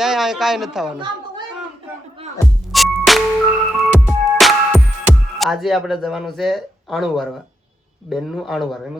કાંઈ નથી થવાનું. આજે આપણે જવાનું છે આણું વારવા, બેનનું આણું વારવા. એમ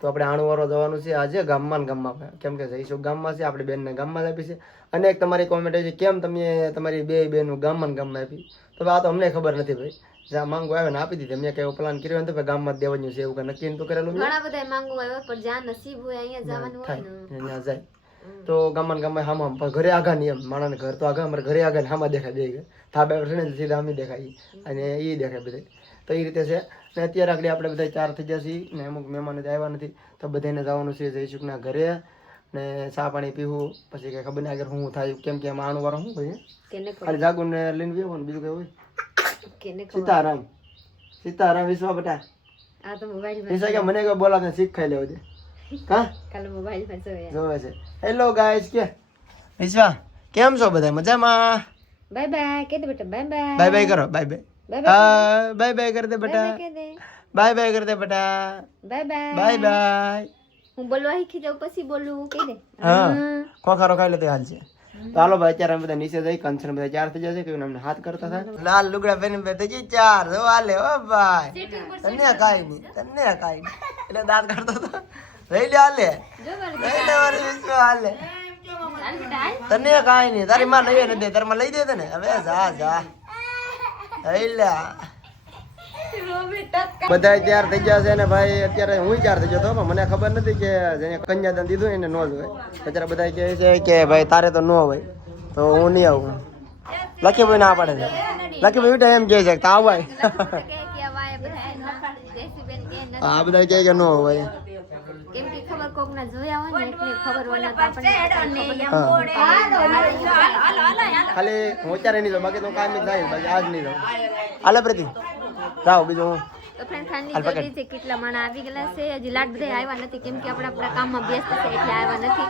તો આપણે આણું વારવા જવાનું છે આજે ગામમાં ને ગામમાં, કેમ કે જઈશું ગામમાં છે, આપણે બેનને ગામમાં જ આપી છે. અને એક તમારી કોમેન્ટ આવી છે કેમ તમે તમારી બે બેનું ગામમાં ને ગામમાં આપી. તો આ તો અમને ખબર નથી ભાઈ, જ્યાં માંગુ આવે ને આપી દીધી. મેં કેવો પ્લાન કર્યો નથી ગામમાં જ દેવાનું છે એવું નક્કી તો કરેલું. ઘણા બધા માંગુ આવ્યો પણ જ્યાં નસીબ હોય અહીંયા જવાનું હોય ને અહીંયા જાય તો ગામમાં ગામમાં હામ ઘરે આગા નિયમ માણસને ઘર તો આગા, અમારે ઘરે આગળ હામાં દેખાય બે થાબે ને સીધા અમે દેખાય અને એ દેખાય બધે. તો એ રીતે છે ને. અત્યારે આગળ આપણે બધા 4 થઈ ગયા છીએ ને અમુક મહેમાનો આવ્યા નથી તો બધાને જવાનું છે જયસુખના ઘરે ને ચા પાણી પીવું. પછી કઈ ખબર નહીં આગળ શું થાય, કેમ કે આણું વાળો શું ભાઈ ખાલી જાગું ને લઈને બેવું ને બીજું કઈ હોય. સીતારામ સીતારામ વિશ્વા બેટા આ તો મોબાઈલ વિશ્વા કે મને કોઈ બોલાવે શીખ ખાઈ લેવું છે કા કાલે મોબાઈલ માં જોવે છે. હેલો ગાઈસ કે વિશ્વા કેમ છો બધા મજામાં? બાય બાય કે દે બેટા, બાય બાય બાય બાય કરો, બાય બાય બાય બાય કર દે બેટા, બાય બાય કર દે બેટા, બાય બાય બાય બાય. હું બોલવા શીખી જાઉં પછી બોલું કહી દે. હા ખોખારો ખાઈ લે તો હાલ છે. તો હાલો ભાઈ અત્યારે અમે બધા નીચે જઈ કંચન બધા 4 થઈ જશે કે અમને હાથ કરતા થાય. લાલ લુગડા પહેરીને બે થઈ 4 જો હાલે ઓ ભાઈ. તને કાઈ નહીં, તને કાઈ નહીં એટલે દાંત કાઢતો તો લઈ લે હાલે, લઈ લે મારી વિશ્વા હાલે. તને કાઈ નહીં, તારી માં લઈ ને દે, તારી માં લઈ દે તને. હવે જા જા લઈ લે. બધા 4 થઈ ગયા છે ને ભાઈ. અત્યારે હું 4 થઈ ગયો તો મને ખબર નથી કે જેને કન્યાદાન દીધું એને નો જ હોય. અત્યારે બધા કહે છે કે ભાઈ તારે તો ન હોય તો હું નહીં આવું. લકીભાઈ ના પાડે છે. લકીભાઈ બેટા એમ કહે છે કે આવાય. આ બધા કહે કે ન હોય કેમ કે ખબર કોક ના જોયા હોય ને એટલે ખબર હોય ના તો ખાલી હું અત્યારે નહીં જાઉં, બાકી તો કામ જ થાય. બાકી આજ નહીં જાઉં. હાલે પ્રતિ જાઓ બીજું હું. તો ફ્રેન્ડ ખાંડની જોડી છે કેટલા માણા આવી ગયેલા છે. હજી લાડ બધા આવ્યા નથી કેમ કે આપણા કામમાં વ્યસ્ત છે એટલે આવ્યા નથી.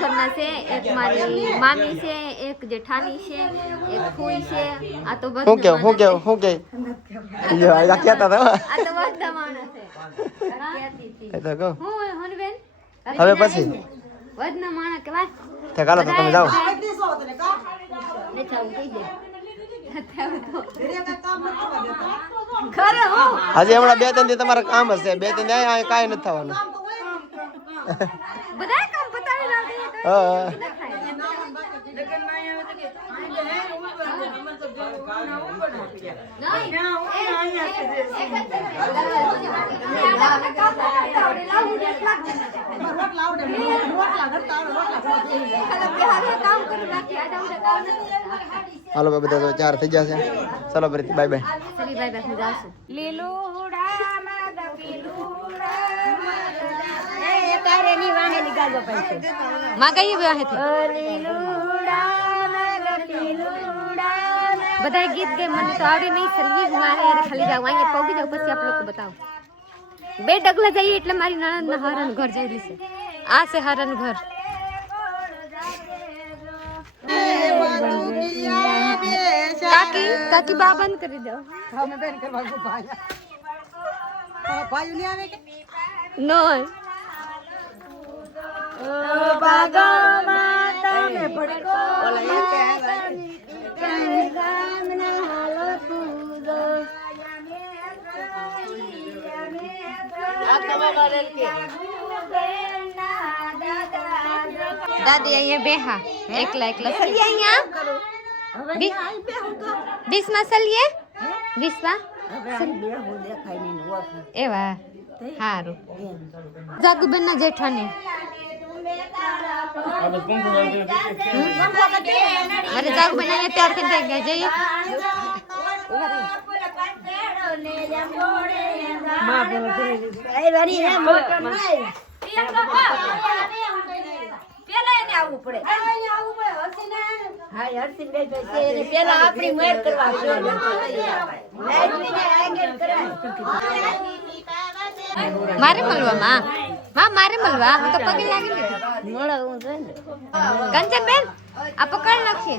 ઘરના છે, એક મારી મામી છે, એક જેઠાણી છે, એક ફૂઈ છે. આ તો બધા હું કે જો આ કહેતા હતા આ તો બધા માણસ છે. કહેતી હતી એ તો કહો હું હનબેન હવે પછી વધના માણા કહેવાય. તે કાલો તો તમે જાઓ. ને ચાલ કહી દે હજી હમણાં 2-3 દી તમારા કામ હશે. 2-3 દી અહીંયા કાંઈ નથી થવાનું. બધા કામ પતાવી લાવજે. હા હાલો બધા તો 4 થઈ જશે. ચલો પ્રીતિ બાય બાય. ચલી બાય બાય. હું જાઉં છું. માં કઈ વાહે થી બધા ગીત ગઈ મને તો આવડે નહીં. સલવી મારે ખાલી જાવ અહીંયા પહોંચી જાવ પછી આપ લોકો બતાવો. 2 ડગલા જઈએ એટલે મારી નણંદ ના હારાનું ઘર જોઈ છે. આ છે હારાનું ઘર. કાકી કાકી બા બંધ કરી દો. નો દાદી અહીંયા બેહા એકલા એકલા સલી અહીંયા 20 માં સલીએ 20 માં એવા હારું. જાગુબેન ના જેઠાણી અરે જાગુબેન અહીંયા તૈયાર થઈ ગયા જઈએ. મારે મળવા માં મારે મળવા હું તો પગે લાગી કંચન બેન આ પકડ નાખશે.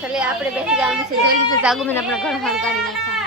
ચલે આપણે બેસી જવાનું છે જલ્દી થી જાગુ મેં આપણા ઘર હળગાડી નાખ્યા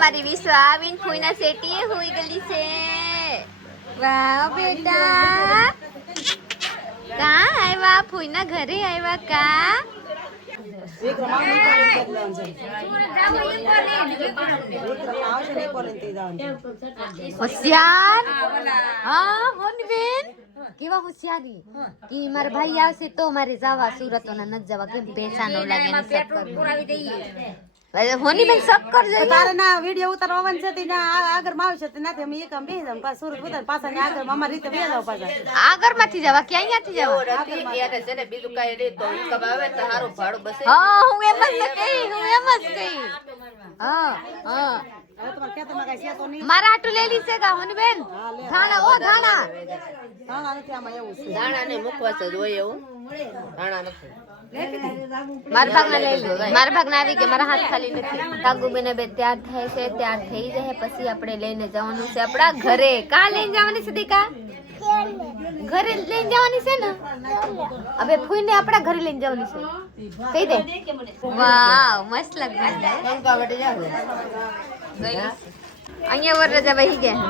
મારી વિશ્વ આવીને ફૂઈના સેટીએ હોઈ ગલી છે વાહ બેટા કા આવ્યા ફૂઈના ઘરે આવ્યા કા હોશિયાર હા હોનબેન કેવા હોશિયારી કે મારા ભાઈ આવશે તો મારે જવા સુરત ના ન જવા કેમ પૈસા નો લાગે ને સબ પુરાવી દઈએ હોની બેન સબ કરજો તારે ના વિડિયો ઉતારવાનું છે તે ના આગળ માં આવશે તે નાથી અમે એક આમ બેસી જામ પાછું સુરત ઉતાર પાછા ને આગળ અમાર રીતે બે જાવ પાછા આગળ માંથી જવા ક્યાં અહીંયાથી જવા એને છે ને બીજું કાઈ નહીં તો ઇન્કમ આવે તો સારું ભાડું બસે હા હું એમ જ કહી હા હા હવે તમાર ખેતરમાં કઈ છે તો નહીં મારા હાટુ લેલી છે કા હોની બેન ધાણા ઓ ધાણા હા નથી આમાં એવું છે દાણા ને મુકવા જ હોય એવું દાણા નથી મારા ભાગના આવી ગયા મારા હાથ ખાલી નથી કાગુબેન બે તૈયાર થાય છે તૈયાર થઈ જાય પછી આપણે લઈને જવાનું છે આપણા ઘરે કા લઈને જવાની છે દીકા ઘરે લઈને જવાની છે ને હવે ફૂઈને આપણા ઘરે લઈને જવાની છે કહી દે વાવ મસ્ત લાગે કંકા વટે જાવ અહીંયા વરરાજા વહી ગયા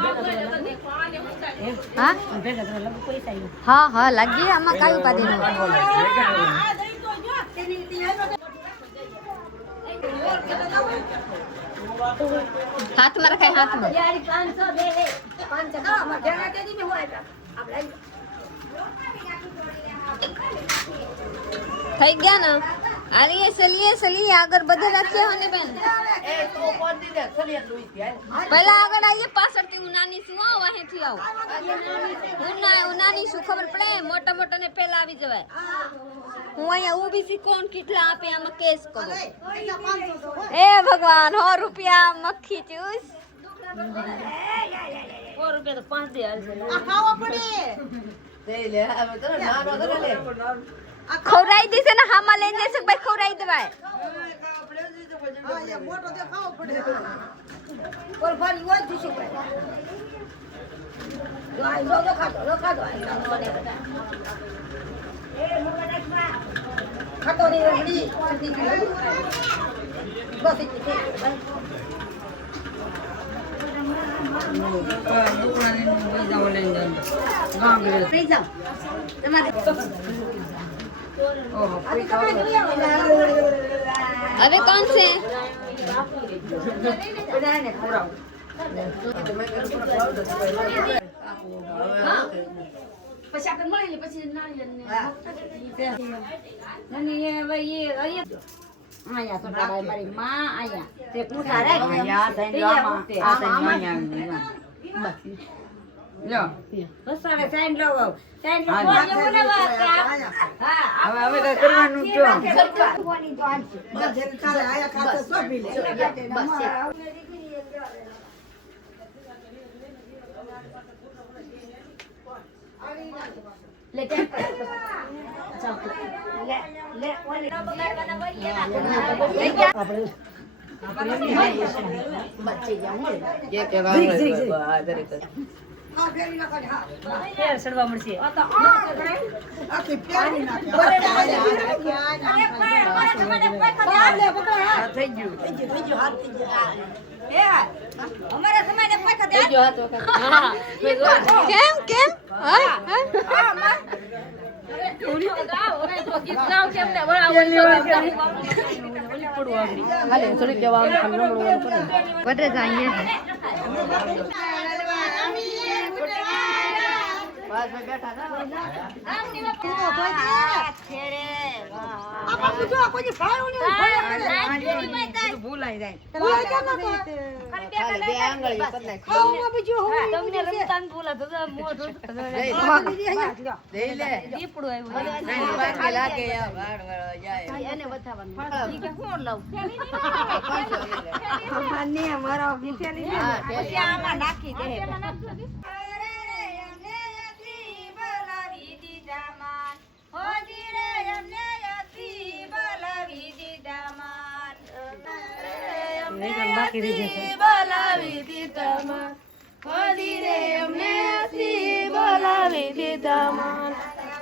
હા હા હા લાગી આમાં કાયું પાદેનું હાથમાં રખાય હાથમાં થઈ ગયા ને આલીએ સલીએ આગળ બધે રાખીએ હોને બેન એ તો કોણ દીધે સલિયત લોઈ થી પહેલા આગળ આવીએ પાછળથી હું નાની છું આવ અહીંથી આવ હું નાની છું ખબર પડે મોટા મોટા ને પહેલા આવી જવાય હું અહીંયા ઊભી છું કોણ કેટલા આપે આમાં કેસ કરો એ ભગવાન 100 રૂપિયા મક્ખી ચૂસ 100 રૂપિયા તો 5 દે હાલ છે આ ખાવા પડે તે લે હવે તો નાનો તો લે ખવરાઈ દેશે ને હામાં લઈને જશે ભાઈ ખવરાઈ દેવાય હા એ મોટો દે ખાવા પડે પર ફરી હોય જશે ભાઈ લાઈ જો ખાતો ખાતો રે રડી બસ ઇતની હવે કોણ છે પછી આપણે મળી લે પછી આયા તો મારી માં આયા તે કુઠા રે આયા સાઈન આ સાઈન લો બસ હવે સાઈન લો સાઈન લો હવે કઈ કરવાનું જો બસ જેમ ચાલે આયા ખાતે સોપી લે લે જે કે આ દરેક આ ફેરી નાખો હા ફેર સડવા મળશે આખી ફેરી નાખો થઈ ગયું હાથ થઈ ગયો અમારા સમાજે પૈસા થઈ ગયો હાથ વખત કેમ હા વડરેજા અહીંયા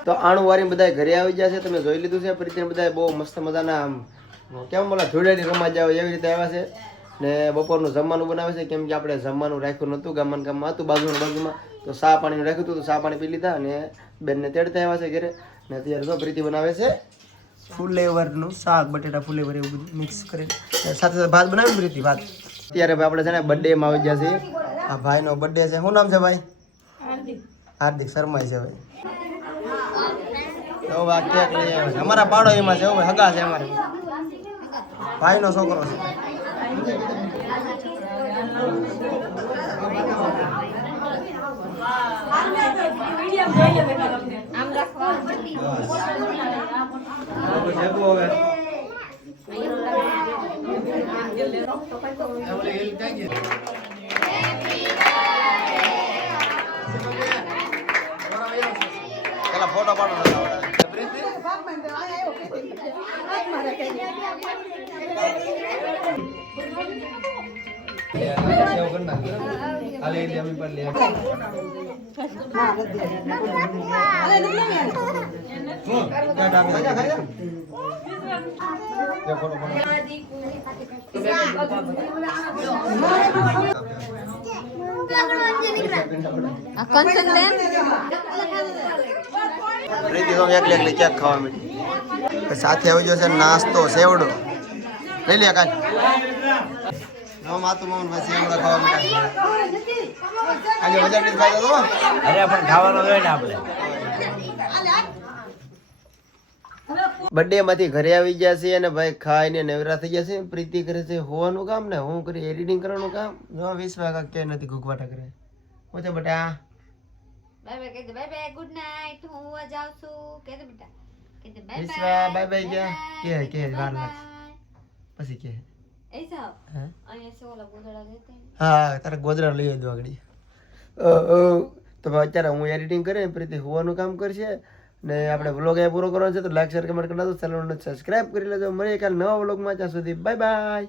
તો આણું વારી બધા ઘરે આવી ગયા છે. તમે જોઈ લીધું છે. પ્રીતિને બધા બહુ મસ્ત મજાના આમ કેમ બોલા ધૂળેટી રમવા જાવ એવી રીતે આવ્યા છે ને બપોરનું જમવાનું બનાવે છે. કેમ કે આપણે જમવાનું રાખ્યું નહોતું, ગામમાં હતું બાજુમાં તો ચા પાણીનું રાખ્યું હતું તો ચા પાણી પી લીધા અને બેનને તેડતા આવ્યા છે ઘરે. ને અત્યારે તો પ્રીતિ બનાવે છે ફુલેવરનું શાક, બટેટા ફુલેવર એવું બધું મિક્સ કરીને સાથે સાથે ભાત બનાવ્યું પ્રીતિ ભાત. અત્યારે ભાઈ આપણે છે ને બર્થડેમાં આવી ગયા છીએ. આ ભાઈનો બર્થડે છે. શું નામ છે ભાઈ? હાર્દિક શર્માય છે ભાઈ. તો આ કેક લઈ આવ્યો છે. અમારા પાડો એમાં છે ભાઈ, હગા છે અમારે, ભાઈનો છોકરો છે. પેલા ફોટો પાડો પ્રીતિ તો એકલી કેક ખાવા માંડી. સાથે આવી ગયો છે નાસ્તો, સેવડો લઈ લે કાલ. માતું મોહન ભાઈ સેવડો ખાવા માંડ્યા. આજે બજાર ની ભાઈ તો અરે પણ ખાવાનો હોય ને આપણે. બર્થડે માંથી ઘરે આવી ગયા છે અને ભાઈ ખાઈને નવરા થઈ ગયા છે. પ્રીતિ કરે છે હોવાનું કામ ને હું કરી એડિટિંગ કરવાનું કામ. જો 20 વાગ્યા કે નથી ઘૂઘવાટા કરે. હું છે બેટા બાય બાય કહી દે, બાય બાય, ગુડ નાઈટ, હું જાઉં છું કહી દે બેટા, કહી દે બાય વિશ્વા બાય બાય ગયા કે વાર લાગશે પછી કે ऐसा હા અહીંયા સે ઓલા ગોદડા લેતે હા તારે ગોદરા લઈ આવજો આગળ. તો અત્યારે હું એડિટિંગ કરે પ્રીતિ હોવાનું કામ કરશે ને આપણે વ્લોગ એ પૂરો કરવાનો છે. તો લાઈક શેર કમેન્ટ કરી નાખો, ચેનલને સબસ્ક્રાઇબ કરી લેજો. મળીએ કાલે નવા વ્લોગમાં. ત્યાં સુધી બાય બાય.